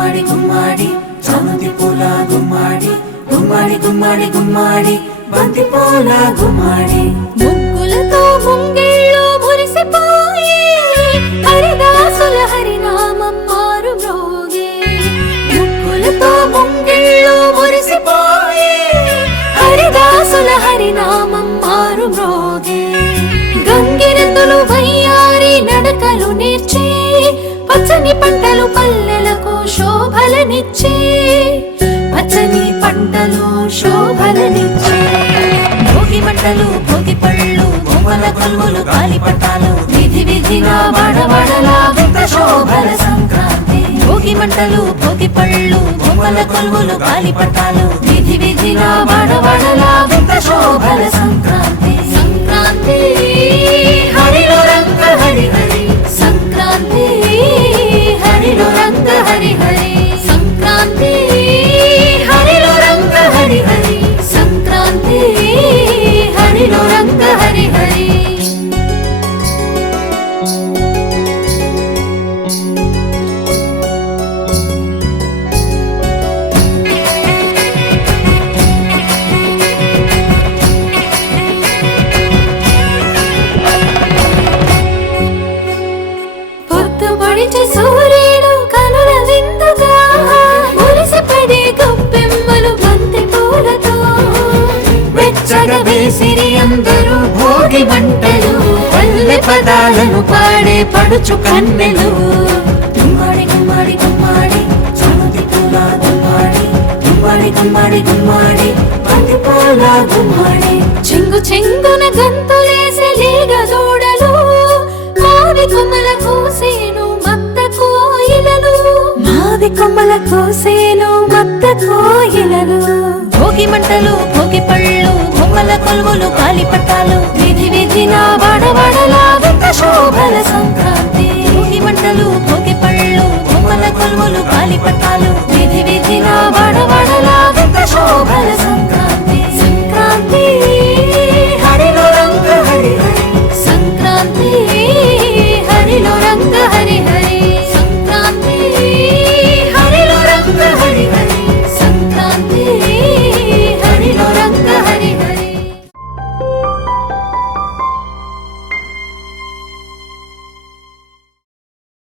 గుమ్మడి గుమ్మడి చామంతి పూల గుమ్మడి గుమ్మడి గుమ్మడి గుమ్మడి బంతి పూల గుమ్మడి ముగ్గులతో ముంగిళ్ళు మురిసిపోయి హరిదాసుల హరినామం మారు మ్రోగే. ముగ్గులతో ముంగిళ్ళు మురిసిపోయి హరిదాసుల హరినామం మారు మ్రోగే. గంగిరెద్దులు వయ్యారి నడకలు నేర్చి పచ్చని పంటలు పల్లెలకు శోభలనిచ్చే. పచ్చని పంటలు శోభలనిచ్చే. భోగి మంటలు భోగి పళ్ళు బొమ్మల కొలువులు గాలిపటాలు విధి విధిన వడవడలా వింత శోభల సంక్రాంతి. భోగి మంటలు భోగి పళ్ళు బొమ్మల కొలువులు గాలిపటాలు విధి విధిన వడవడలా వింత శోభల సంక్రాంతి. సంక్రాంతి హరిలో రంగ హరి హరి సంక్రాంతి హరిలో రంగ హరి హరి సంక్రాంతి హరిలో రంగ హరి హరి సంక్రాంతి హరిలో రంగ హరి హరి. పొద్దుపడిచే సూర్యుడు కనుల విందుగా మురిసిపడే గొప్పెమ్మలు బంతి పూలతో వెచ్చగా వేసిరి అందరూ భోగి మంటలు పల్లె పదాలను పాడే పడుచు కన్నెలు. గుమ్మడి గుమ్మడి గుమ్మడి చామంతి పూల గుమ్మడి గుమ్మడి గుమ్మడి గుమ్మడి బంతి పూల గుమ్మడి చెంగు చెంగున గంతులేసే లేగ దూడలు మావి కొమ్మల కోసేను మత్త కోయిలలు. మావి కొమ్మల కోసేను మత్త కోయిలలు. భోగి మంటలు భోగి పళ్ళు బొమ్మల కొలువులు గాలిపటాలు విధి విధిన వడవడలా